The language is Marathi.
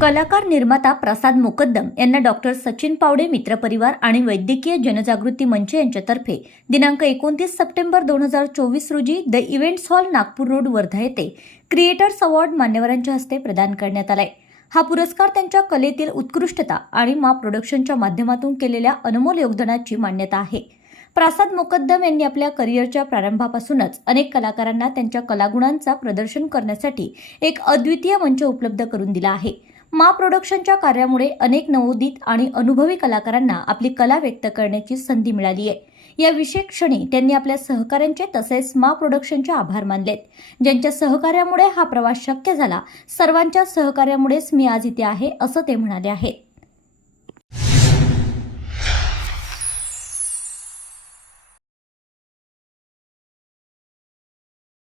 कलाकार निर्माता प्रसाद मुकद्दम यांना डॉक्टर सचिन पावडे मित्रपरिवार आणि वैद्यकीय जनजागृती मंच यांच्यातर्फे दिनांक एकोणतीस सप्टेंबर दोन हजार चोवीस रोजी the events hall Nagpur road Wardha येथे क्रिएटर्स अवॉर्ड मान्यवरांच्या हस्ते प्रदान करण्यात आलाय. हा पुरस्कार त्यांच्या कलेतील उत्कृष्टता आणि मा प्रोडक्शनच्या माध्यमातून केलेल्या अनमोल योगदानाची मान्यता आहे. प्रसाद मुकद्दम यांनी आपल्या करिअरच्या प्रारंभापासूनच अनेक कलाकारांना त्यांच्या कलागुणांचा प्रदर्शन करण्यासाठी एक अद्वितीय मंच उपलब्ध करून दिला आहे. मा प्रोडक्शनच्या कार्यामुळे अनेक नवोदित आणि अनुभवी कलाकारांना आपली कला व्यक्त करण्याची संधी मिळाली आहे. या विशेष क्षणी त्यांनी आपल्या सहकाऱ्यांचे तसेच मा प्रोडक्शनचे आभार मानलेत. ज्यांच्या सहकार्यामुळे हा प्रवास शक्य झाला सर्वांच्या सहकार्यामुळेच मी आज इथे आहे असं ते म्हणाले आहेत.